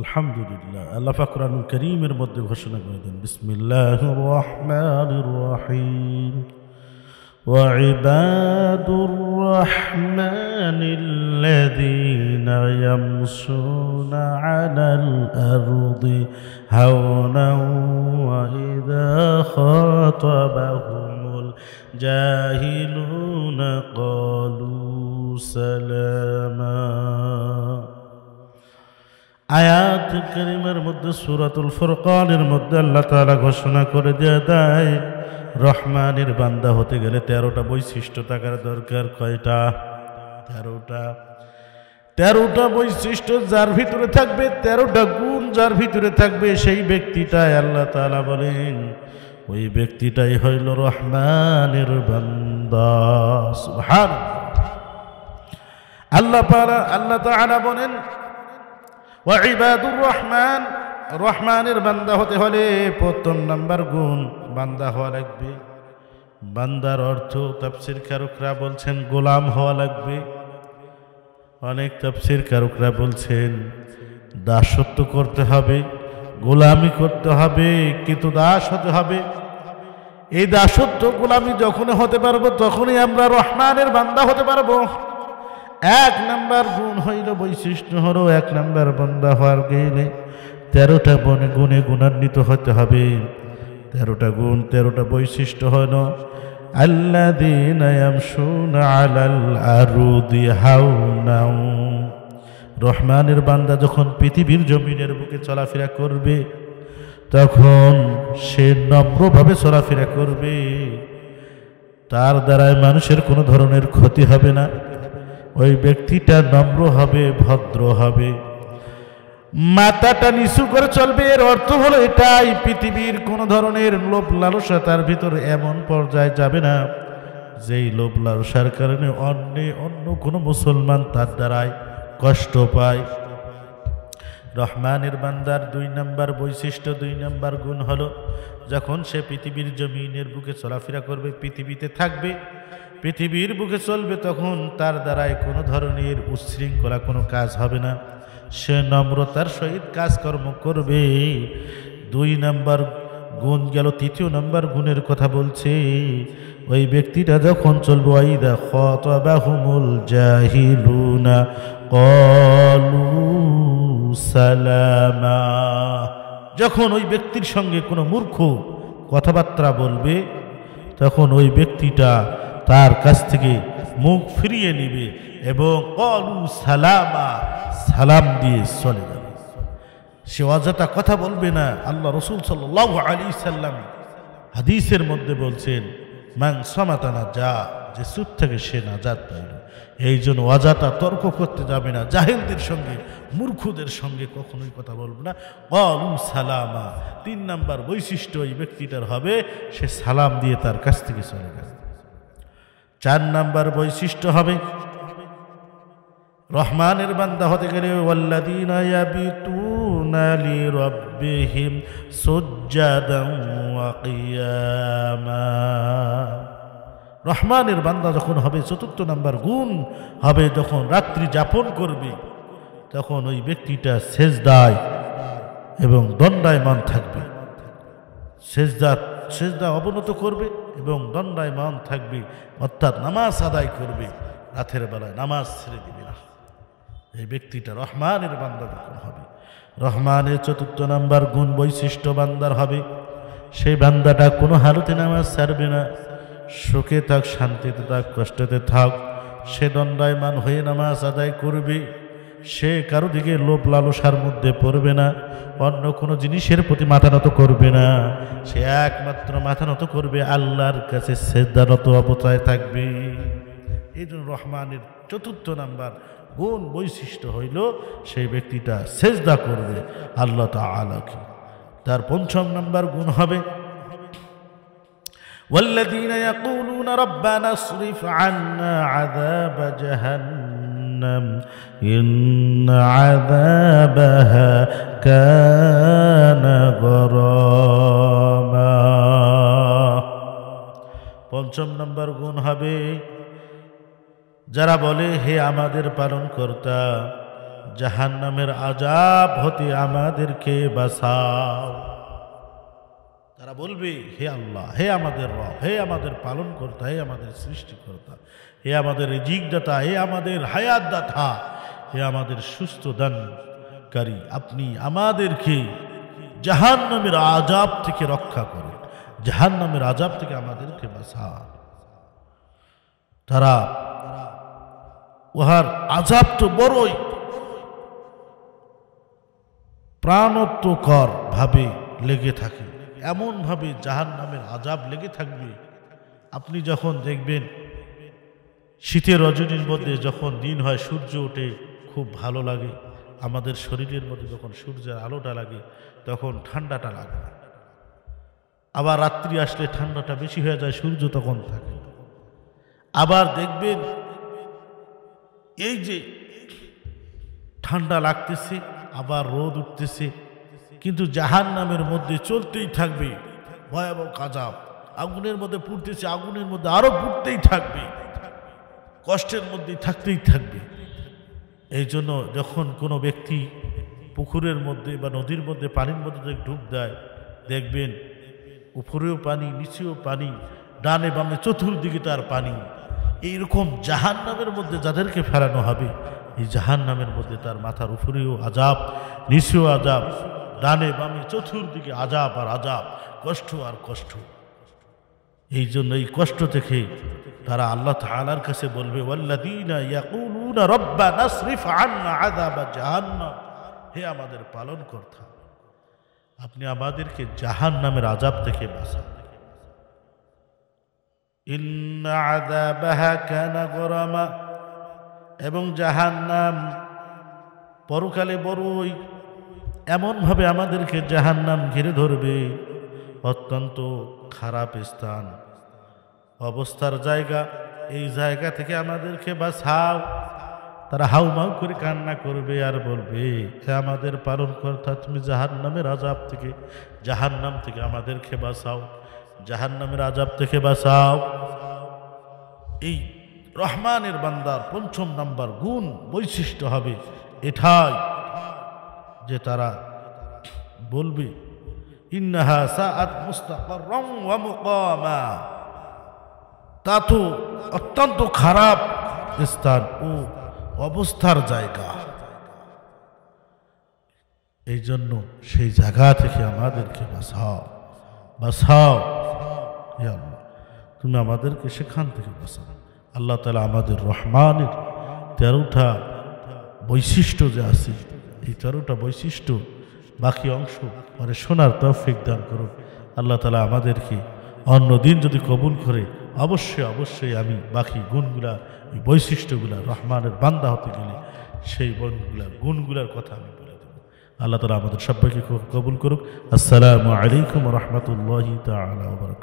আলহামদুলিল্লাহ। আল্লাহ পাক কুরআনুল কারীমের মধ্যে ঘোষণা করে দেন, বিসমিল্লাহির রহমানির রহিম, ওয়া ইবাদুর রহমানিল্লাযীনা ইয়ামশুনা আলাল আরদি হাওনান ওয়া ইযা খাতাবাহুমুল জাহিলুনা ক্বালু সালামা। আয়াত কারিমার মধ্যে সূরাতুল ফুরকানের মধ্যে আল্লাহ তাআলা ঘোষণা করে দেয়, রহমানের বান্দা হতে গেলে 13টা বৈশিষ্ট্য থাকার দরকার। কয়টা? 13টা বৈশিষ্ট্য যার ভিতরে থাকবে, 13টা গুণ যার ভিতরে থাকবে, সেই ব্যক্তিটাই আল্লাহ তাআলা বলেন ওই ব্যক্তিটাই হইল রহমানের বান্দা। সুবহানাল্লাহ। আল্লাহ তাআলা বলেন ওয়া ইবাদুর রহমান, রহমানের বান্দা হতে হলে প্রথম নাম্বার গুণ বান্দা হওয়া লাগবে। বান্দার অর্থ তাফসীর কারকরা বলছেন গোলাম হওয়া লাগবে। অনেক তাফসীর কারকরা বলছেন দাসত্ব করতে হবে, গোলামি করতে হবে, কিন্তু দাস হতে হবে। এই দাসত্ব গোলামি যখন হতে পারবো তখনই আমরা রহমানের বান্দা হতে পারবো। এক নাম্বার গুণ হইল, বৈশিষ্ট্য হলো, এক নাম্বার বান্দা হওয়ার গেলে 13টা গুণে গুণান্বিত হতে হবে। 13টা গুণ, 13টা বৈশিষ্ট্য হলো আল্লাযীনা ইয়ামশুনা আলাল আরদি হাওনান। রহমানের বান্দা যখন পৃথিবীর জমিনের বুকে চলাফেরা করবে তখন সে নম্রভাবে চলাফেরা করবে, তার দ্বারায় মানুষের কোনো ধরনের ক্ষতি হবে না। ওই ব্যক্তিটা নম্র হবে, ভদ্র হবে, মাথাটা নিচু করে চলবে। এর অর্থ হলো এটাই, পৃথিবীর কোনো ধরনের লোভ লালসা তার ভিতরে এমন পর্যায়ে যাবে না যেই লোভ লালসার কারণে অন্য কোনো মুসলমান তার দ্বারায় কষ্ট পায়। রহমানের বান্দার 2 নাম্বার বৈশিষ্ট্য, 2 নাম্বার গুণ হলো যখন সে পৃথিবীর জমিনের বুকে চলাফেরা করবে, পৃথিবীতে থাকবে, পৃথিবীর বুকে চলবে, তখন তার দ্বারায় কোনো ধরনের উচ্ছৃঙ্খলা কোনো কাজ হবে না। সে নম্রতার সহিত কাজকর্ম করবে। 2 নাম্বার গুণ গেল। 3য় নাম্বার গুণের কথা বলছে, ওই ব্যক্তিটা যখন চলবে ওয়াইদা খাতাবাহুমুল জাহিলুনা ক্বালু সালামা। যখন ওই ব্যক্তির সঙ্গে কোনো মূর্খ কথাবার্তা বলবে তখন ওই ব্যক্তিটা তার কাছ থেকে মুখ ফিরিয়ে নিবে এবং ক্বালু সালামা, সালাম দিয়ে চলে যাবে। সে অযথা কথা বলবে না। আল্লাহ রাসূল সাল্লাল্লাহু আলাইহি সাল্লাম হাদিসের মধ্যে বলছেন, মান সামাতা নাজা, যে চুপ থেকে সে নাজাত পাইল। এই জন্য অযথা তর্ক করতে যাবে না, জাহিলদের সঙ্গে, মূর্খদের সঙ্গে কখনোই কথা বলবে না। ক্বালু সালামা। 3 নাম্বার বৈশিষ্ট্য ওই ব্যক্তিটার হবে, সে সালাম দিয়ে তার কাছ থেকে চলে যাবে। 4 নাম্বার বৈশিষ্ট্য হবে রহমানের বান্দা হতে গেলে ওয়াল্লাযীনা ইয়াবিতুনা লিরাব্বিহিম সুজদান ওয়া কিয়ামা। রহমানের বান্দা যখন হবে, 4র্থ নাম্বার গুণ হবে, যখন রাত্রি যাপন করবে তখন ওই ব্যক্তিটা সেজদায় এবং দণ্ডায়মান থাকবে। সেজদা অবনত করবে এবং দণ্ডায়মান থাকবে, অর্থাৎ নামাজ আদায় করবে, রাতের বেলায় নামাজ ছেড়ে দিবে না। এই ব্যক্তিটা রহমানের বান্দা যখন হবে, রহমানের 4র্থ নাম্বার গুণ বৈশিষ্ট্য বান্দার হবে, সেই বান্দাটা কোনো হালতে নামাজ ছাড়বে না। সুখে থাক, শান্তিতে থাক, কষ্টতে থাক, সে দণ্ডায়মান হয়ে নামাজ আদায় করবে। সে কারো দিকে লোভ লালসার মধ্যে পড়বে না, অন্য কোনো জিনিসের প্রতি মাথা নত করবে না। সে একমাত্র মাথা নত করবে আল্লাহর কাছে, সেজদারত অবস্থায় থাকবে। এই জন্য রহমানের 4র্থ নাম্বার গুণ বৈশিষ্ট্য হইল সেই ব্যক্তিটা সেজদা করবে আল্লাহ তাআলাকে। তার 5ম নাম্বার গুণ হবে ওয়াল্লাযীনা ইয়াকুলুনা রাব্বানা ইসরিফ আন্না আযাব জাহান্নাম ইন্না আযাবাহা কানা গরামা। 5ম নাম্বার গুণ হবে যারা বলে, হে আমাদের পালনকর্তা, জাহান্নামের আযাব হতে আমাদেরকে বাঁচাও। তারা বলবে, হে আল্লাহ, হে আমাদের রব, হে আমাদের পালনকর্তা, হে আমাদের সৃষ্টিকর্তা, হে আমাদের রিজিকদাতা, হে আমাদের হায়াতদাতা, হে আমাদের সুস্থ দানকারী, আপনি আমাদেরকে জাহান্নামের আযাব থেকে রক্ষা করেন, জাহান্নামের আযাব থেকে আমাদেরকে বাঁচান। তারা উহার আযাব তো বড়ই প্রাণোত্তকর ভাবে লেগে থাকে, এমন ভাবে জাহান্নামের আযাব লেগে থাকবে। আপনি যখন দেখবেন শীতের রজনীর মধ্যে যখন দিন হয়, সূর্য ওঠে, খুব ভালো লাগে। আমাদের শরীরের মধ্যে যখন সূর্যের আলোটা লাগে তখন ঠান্ডাটা লাগে না। আবার রাত্রি আসলে ঠান্ডাটা বেশি হয়ে যায়, সূর্য তখন থাকে। আবার দেখবেন এই যে ঠান্ডা লাগতেছে, আবার রোদ উঠতেছে, কিন্তু জাহান্নামের মধ্যে চলতেই থাকবে ভয়াবহ আযাব। আগুনের মধ্যে পুড়তেছে, আগুনের মধ্যে আরো পুড়তেই থাকবে, কষ্টের মধ্যে থাকতেই থাকবে। এই জন্য যখন কোনো ব্যক্তি পুকুরের মধ্যে বা নদীর মধ্যে পানির মধ্যে ডুব দেয়, দেখবেন উপরেও পানি, নিচেও পানি, ডানে বামে চতুর্দিকে তার পানি। এইরকম জাহান্নামের মধ্যে যাদেরকে ফেরানো হবে, এই জাহান্নামের মধ্যে তার মাথার উপরেও আযাব, নিচেও আযাব, ডানে বামে চতুর্দিকে আযাব আর আযাব, কষ্ট আর কষ্ট। এই জন্য এই কষ্ট থেকে তারা আল্লাহ তাআলার কাছে বলবে, ওয়াল্লাযীনা ইয়াকুলুনা রাব্বানা আসরিফ আন্না আযাবা জাহান্নাম, হে আমাদের পালনকর্তা, আপনি আমাদেরকে জাহান্নামের আযাব থেকে বাঁচান। ইন্না আযাবাহা কানা গরামা, এবং জাহান্নাম পরকালে বড়ই এমনভাবে আমাদেরকে জাহান্নাম ঘিরে ধরবে, অত্যন্ত খারাপ স্থান, অবস্থার জায়গা। এই জায়গা থেকে আমাদেরকে বাঁচাও। তারা হাউমাউ করে কান্না করবে আর বলবে, হে আমাদের পালনকর্তা, তুমি জাহান্নামের আযাব থেকে, জাহান্নাম থেকে আমাদেরকে বাঁচাও, জাহান্নামের আযাব থেকে বাঁচাও। এই রহমানের বান্দার পঞ্চম নাম্বার গুণ, বৈশিষ্ট্য হবে এটাই যে তারা বলবে, ইন্নাহা সাআত মুস্তাকাররাম ওয়া মুকামা, তা তো অত্যন্ত খারাপ স্থান ও অবস্থার জায়গা। এই জন্য সেই জায়গা থেকে আমাদেরকে বাঁচাও, বাঁচাও। হে আল্লাহ, তুমি আমাদেরকে সেখান থেকে বাঁচাও। আল্লাহ তাআলা আমাদের রহমানের 13টা বৈশিষ্ট্য যে আছে, এই 13টা বৈশিষ্ট্য বাকি অংশ পরে শোনার তৌফিক দান করুন। আল্লাহ তাআলা আমাদেরকে অন্য দিন যদি কবুল করে, অবশ্যই অবশ্যই আমি বাকি গুণগুলা, এই বৈশিষ্ট্যগুলা, রহমানের বান্দা হতে গেলে সেই গুণগুলার কথা আমি বলে দেব। আল্লাহ তাআলা আমাদের সবাইকে কবুল করুক। আসসালামু আলাইকুম ওয়া রাহমাতুল্লাহি তাআলা ওয়া বারাকাতুহু।